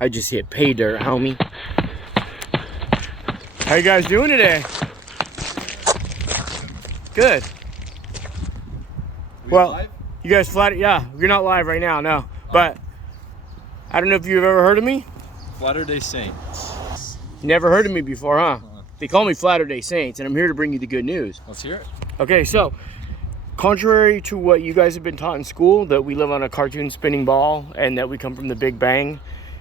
I just hit pay dirt, homie. How you guys doing today? Good. Well, live? You guys flat? Yeah, you're not live right now, no. But I don't know if you've ever heard of me. Latter-day Saints. You never heard of me before, huh? They call me Latter-day Saints, and I'm here to bring you the good news. Let's hear it. Okay, so contrary to what you guys have been taught in school, that we live on a cartoon spinning ball and that we come from the Big Bang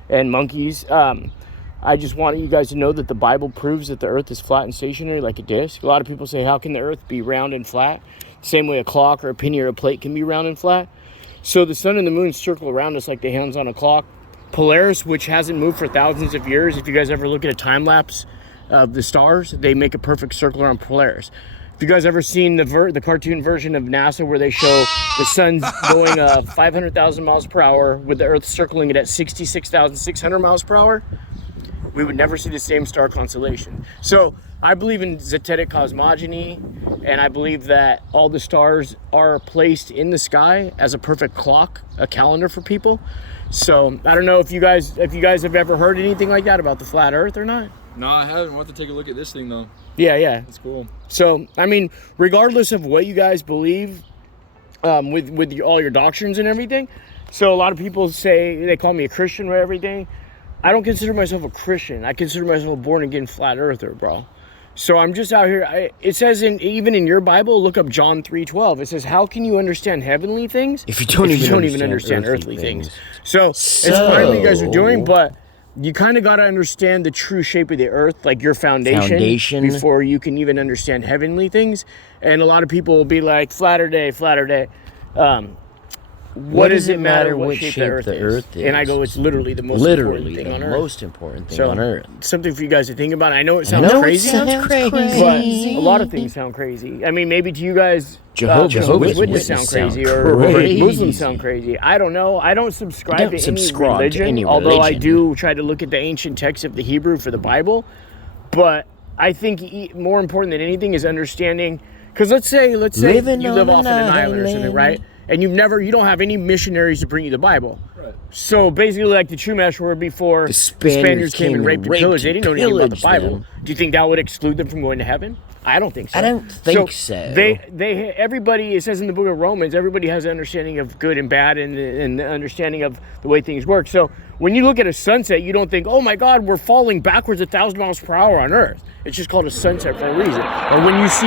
and monkeys, I just want you guys to know that the Bible proves that the earth is flat and stationary like a disc. A lot of people say, how can the earth be round and flat? Same way a clock or a penny or a plate can be round and flat. So the sun and the moon circle around us like the hands on a clock. Polaris, which hasn't moved for thousands of years, if you guys ever look at a time lapse of the stars, they make a perfect circle around Polaris. If you guys ever seen the cartoon version of NASA where they show the sun going 500,000 miles per hour with the earth circling it at 66,600 miles per hour, we would never see the same star constellation. So I believe in zetetic cosmogony, and I believe that all the stars are placed in the sky as a perfect clock, a calendar for people. So I don't know if you guys have ever heard anything like that about the flat earth or not. No, I haven't. We'll have to take a look at this thing though. Yeah. That's cool. So, I mean, regardless of what you guys believe with all your doctrines and everything, so a lot of people say, they call me a Christian or everything. I don't consider myself a Christian. I consider myself a born-again flat earther, bro. So I'm just out here. It says, even in your Bible, look up John 3:12. It says, how can you understand heavenly things if you don't even understand earthly things? So it's fine what you guys are doing, but you kind of got to understand the true shape of the earth, like your foundation, before you can even understand heavenly things. And a lot of people will be like, flatter day. What does it matter what shape the earth is? And I go, it's literally the most important thing on earth. Most important thing on earth. Something for you guys to think about. I know it sounds crazy. But a lot of things sound crazy. I mean, maybe to you guys, Jehovah's Witnesses sound crazy, or Muslims sound crazy. I don't know. I don't subscribe to any religion, although I do try to look at the ancient texts of the Hebrew for the Bible. But I think more important than anything is understanding, because let's say you live off in an island or something, right? And you don't have any missionaries to bring you the Bible. Right. So basically, like the Chumash were before the Spaniards came and raped and pillaged. They didn't know anything about the Bible. Do you think that would exclude them from going to heaven? I don't think so. I don't think so. Everybody, it says in the book of Romans, everybody has an understanding of good and bad and the understanding of the way things work. So when you look at a sunset, you don't think, oh my God, we're falling backwards 1,000 miles per hour on Earth. It's just called a sunset for a reason. Or when you see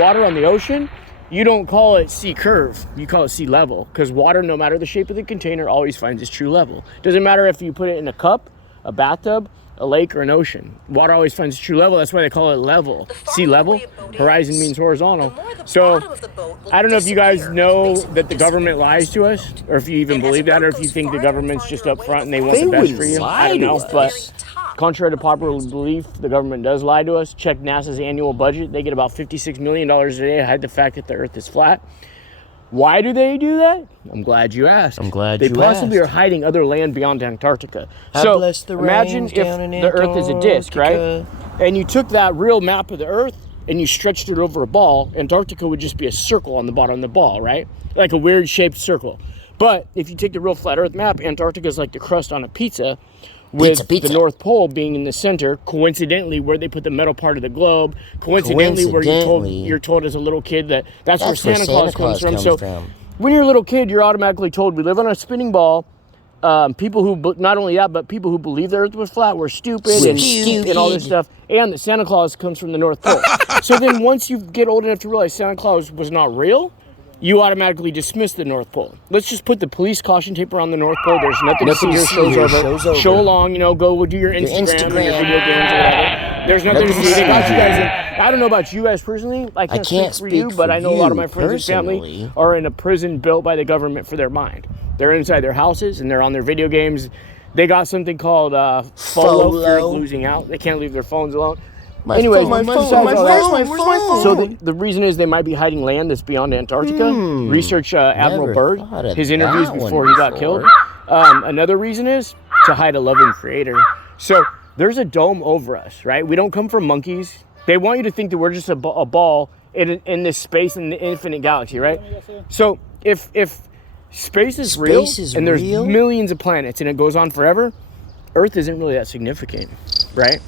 water on the ocean, you don't call it sea curve, you call it sea level, because water, no matter the shape of the container, always finds its true level. Doesn't matter if you put it in a cup, a bathtub, a lake, or an ocean. Water always finds its true level. That's why they call it level. Sea level, horizon means horizontal. So I don't know if you guys know that the government lies to us, or if you even believe that, or if you think the government's just up front and they want the best for you. I don't know, but contrary to popular belief, the government does lie to us. Check NASA's annual budget. They get about $56 million a day to hide the fact that the earth is flat. Why do they do that? I'm glad you asked. They possibly are hiding other land beyond Antarctica. So imagine if the earth is a disc, right? And you took that real map of the earth and you stretched it over a ball. Antarctica would just be a circle on the bottom of the ball, right? Like a weird shaped circle. But if you take the real flat earth map, Antarctica is like the crust on a pizza, with the North Pole being in the center, coincidentally where they put the metal part of the globe, coincidentally where you're told as a little kid that's where Santa Claus comes from. So when you're a little kid, you're automatically told we live on a spinning ball. People who, not only that, but people who believe the earth was flat were stupid and all this stuff, and that Santa Claus comes from the North Pole. So then once you get old enough to realize Santa Claus was not real, you automatically dismiss the North Pole. Let's just put the police caution tape around the North Pole. There's nothing to see. Your show's over. Show along, go do your Instagram and your video games or whatever. There's nothing to see about you guys. I don't know about you guys personally. I can't speak for you, but I know a lot of my friends and family are in a prison built by the government for their mind. They're inside their houses and they're on their video games. They got something called FOLO, fear of losing out. They can't leave their phones alone. Anyways, where's my phone? So the reason is they might be hiding land that's beyond Antarctica. Research Admiral Byrd, his interviews before he got killed. Another reason is to hide a loving creator. So there's a dome over us, right? We don't come from monkeys. They want you to think that we're just a ball in this space in the infinite galaxy, right? So if space is real, Space is and there's real? millions of planets, and it goes on forever. Earth isn't really that significant, right?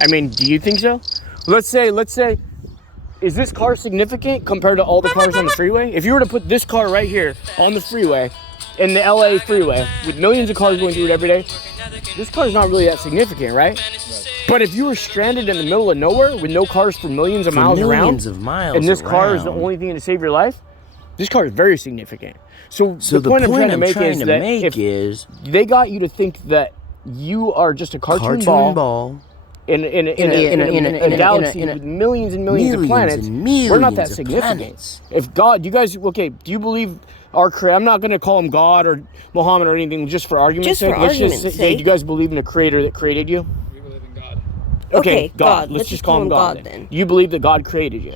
I mean, do you think so? Let's say, is this car significant compared to all the cars on the freeway? If you were to put this car right here on the freeway, in the LA freeway, with millions of cars going through it every day, this car is not really that significant, right? But if you were stranded in the middle of nowhere with no cars for millions of miles around, and this car is the only thing to save your life, this car is very significant. So the point I'm trying to make is that if they got you to think that you are just a cartoon ball in a galaxy with millions and millions of planets, we're not that significant. If God, do you believe our creator? I'm not going to call him God or Muhammad or anything, just for argument's sake. Let's just say, do you guys believe in a creator that created you? We believe in God. Okay, God. Let's just call him God then. You believe that God created you?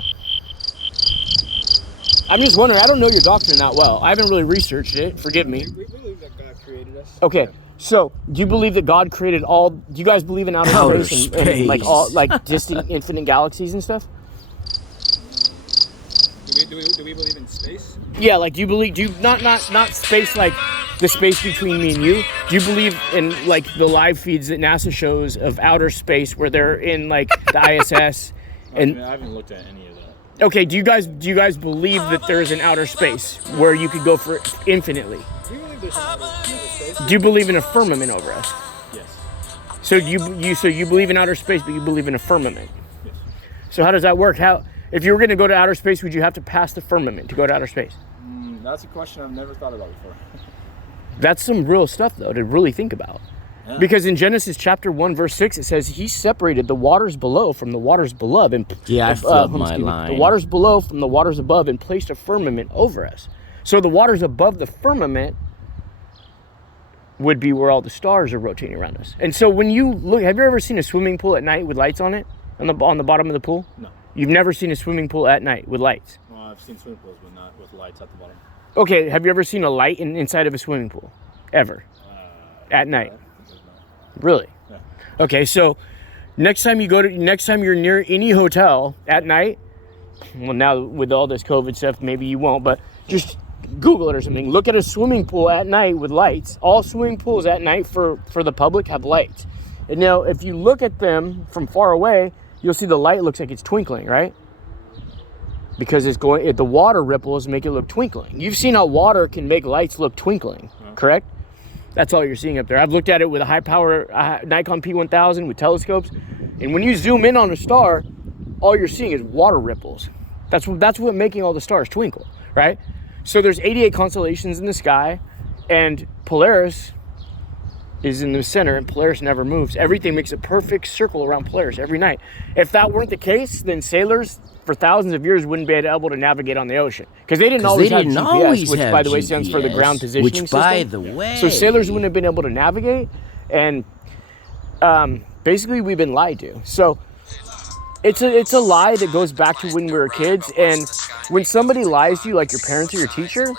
I'm just wondering. I don't know your doctrine that well. I haven't really researched it. Forgive me. We believe that God created us. Okay. So, do you believe that God created all? Do you guys believe in outer space and like all like distant infinite galaxies and stuff? Do we believe in space? Yeah, like do you not space like the space between me and you? Do you believe in like the live feeds that NASA shows of outer space where they're in like the ISS? And I haven't looked at any of that. Okay, do you guys believe that there is an outer space where you could go for infinitely? We believe there's outer space. Do you believe in a firmament over us? Yes. So you believe in outer space, but you believe in a firmament. Yes. So how does that work? How, if you were going to go to outer space, would you have to pass the firmament to go to outer space? That's a question I've never thought about before. That's some real stuff, though, to really think about. Yeah. Because in Genesis chapter 1, verse 6, it says, he separated the waters below from the waters below. And, I flipped my line. The waters below from the waters above and placed a firmament over us. So the waters above the firmament would be where all the stars are rotating around us. And so when you look, have you ever seen a swimming pool at night with lights on it? On the bottom of the pool? No. You've never seen a swimming pool at night with lights? Well, I've seen swimming pools, but not with lights at the bottom. Okay, have you ever seen a light inside of a swimming pool? Ever? At night? Really? Yeah. Okay, so next time you're near any hotel at night, well, now with all this COVID stuff, maybe you won't, but just Google it or something. Look at a swimming pool at night with lights. All swimming pools at night for the public have lights. And now, if you look at them from far away, you'll see the light looks like it's twinkling, right? Because the water ripples make it look twinkling. You've seen how water can make lights look twinkling, correct? That's all you're seeing up there. I've looked at it with a high-power Nikon P1000 with telescopes, and when you zoom in on a star, all you're seeing is water ripples. That's what making all the stars twinkle, right? So there's 88 constellations in the sky, and Polaris is in the center, and Polaris never moves. Everything makes a perfect circle around Polaris every night. If that weren't the case, then sailors for thousands of years wouldn't be able to navigate on the ocean, because they didn't always have GPS, which by the way stands for the ground positioning system. By the way, so sailors wouldn't have been able to navigate, and basically we've been lied to. So it's a lie that goes back to when we were kids. And when somebody lies to you, like your parents or your teacher,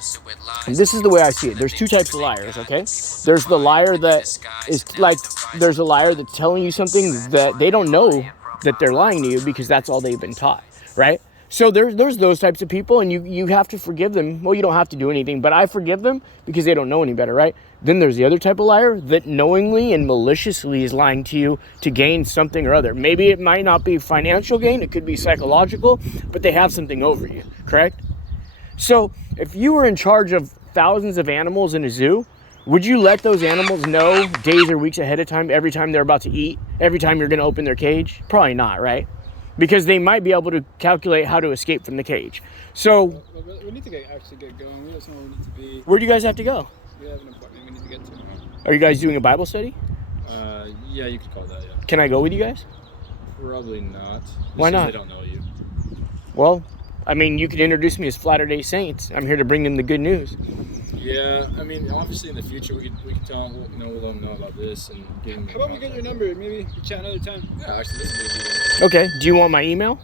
and this is the way I see it. There's two types of liars, okay? There's the liar that is like, there's a liar that's telling you something that they don't know that they're lying to you because that's all they've been taught, right? So there's those types of people, and you have to forgive them. Well, you don't have to do anything, but I forgive them because they don't know any better, right? Then there's the other type of liar that knowingly and maliciously is lying to you to gain something or other. Maybe it might not be financial gain, it could be psychological, but they have something over you, correct? So if you were in charge of thousands of animals in a zoo, would you let those animals know days or weeks ahead of time, every time they're about to eat, every time you're going to open their cage? Probably not, right? Because they might be able to calculate how to escape from the cage. So we need to actually get going. We have somewhere we need to be. Where do you guys have to go? We have an appointment we need to get to. Are you guys doing a Bible study? Yeah, you could call that, yeah. Can I go with you guys? Probably not. Why not? They don't know you. Well, I mean, you could introduce me as Latter-day Saints. I'm here to bring them the good news. Yeah, I mean, obviously in the future we can tell them, let them know about this and give them. How about we get your number? Maybe we chat another time. Yeah, actually, this is a Okay. Do you want my email?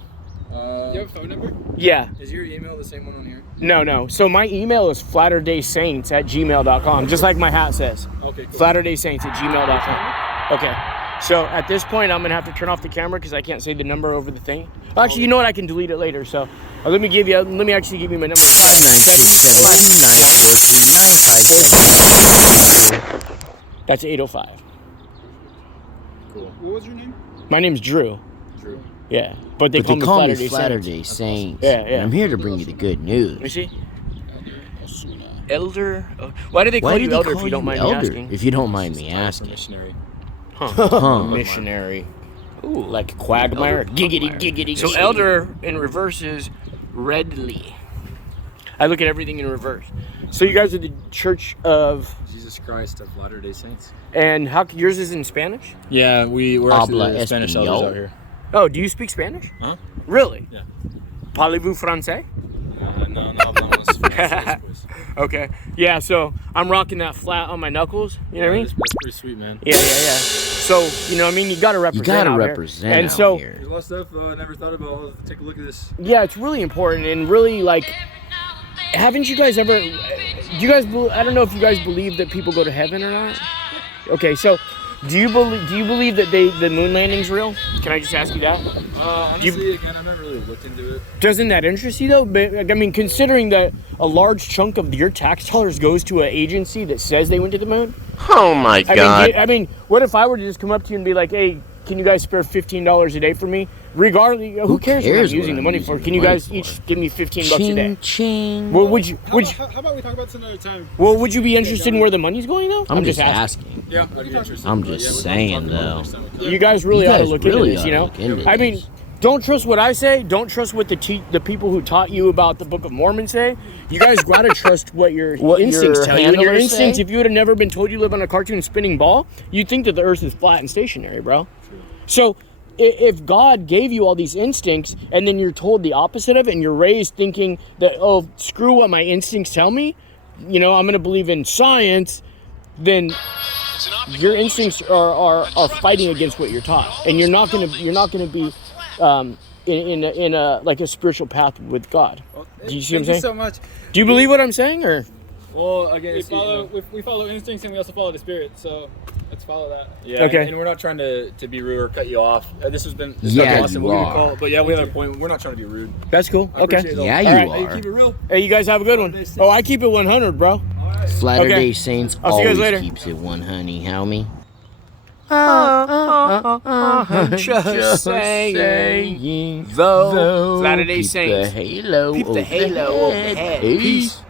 You have a phone number? Yeah. Is your email the same one on here? No. So my email is flatterdaysaints@gmail.com, just like my hat says. Okay, cool. Flatterdaysaints@gmail.com. Okay. So at this point, I'm gonna have to turn off the camera because I can't say the number over the thing. Actually, you know what? I can delete it later. So let me actually give you my number. 596794395. That's 805. Cool. What was your name? My name's Drew. True. Yeah, but they But they call me me Latter Day Saints. Saints. Yeah, yeah. And I'm here to bring you the good news. Let me see. Elder. Why do they call you Elder if you don't mind me asking? If you don't mind me For asking. missionary. Huh. Missionary. Ooh, like Quagmire. Giggity. So Elder in reverse is Redley. I look at everything in reverse. So you guys are the Church of Jesus Christ of Latter-day Saints. And how yours is in Spanish? Yeah, we're actually Habla the Spanish español. elders out here. Oh, do you speak Spanish? Huh? Really? Yeah. Parlez-vous français? No hablamos francés, pues. Okay. Yeah, so I'm rocking that flat on my knuckles. You know what I mean? That's pretty sweet, man. Yeah. So, you know what I mean? You got to represent You gotta out here. represent And out so, here. There's a lot of stuff I never thought about. Let's take a look at this. yeah, it's really important. And really, like, haven't you guys ever... I don't know if you guys believe that people go to heaven or not. Okay, so... Do you believe that the moon landing's real? Can I just ask you that? Honestly, again, I've never really looked into it. Doesn't that interest you though? But, I mean, considering that a large chunk of your tax dollars goes to an agency that says they went to the moon. Oh my God. I mean, what if I were to just come up to you and be like, "Hey, can you guys spare $15 a day for me?" Regardless, who cares what I'm using the money for? Can you guys each give me $15 a day? Ching. Well, How about we talk about this another time? Well, would you be interested in where the money's going though? I'm just asking. Yeah, I'd be interested. I'm But just yeah, we'll saying, talk about though. it next time. You guys really You ought to guys look really into this. You oughta know, look into I mean, this. don't trust what I say. Don't trust what the people who taught you about the Book of Mormon say. You guys gotta trust what your instincts your tell you. And your handlers instincts, say? if you would have never been told you live on a cartoon spinning ball, you'd think that the Earth is flat and stationary, bro. So if God gave you all these instincts and then you're told the opposite of it and you're raised thinking that, oh, screw what my instincts tell me, you know, I'm going to believe in science, then your instincts are fighting against what you're taught. And you're not going to be in a like a spiritual path with God. Do you see what I'm saying? Thank you so much. Do you believe what I'm saying, or? Well, again, We follow instincts and we also follow the spirit. So let's follow that. yeah, Okay. and we're not trying to be rude or cut you off. This has been Yeah, awesome. you We're are. gonna call it, but yeah, we have a point. We're not trying to be rude. That's cool. I appreciate Okay. it. Yeah, All you right. Hey, are. keep it real. Hey, you guys have a good one. Oh, I keep it 100, bro. Latter-day Okay. Saints I'll see you guys always later. keeps it one, honey. How me? Just saying. Though Latter-day keep Saints. the halo Keep the halo overhead. overhead. Peace.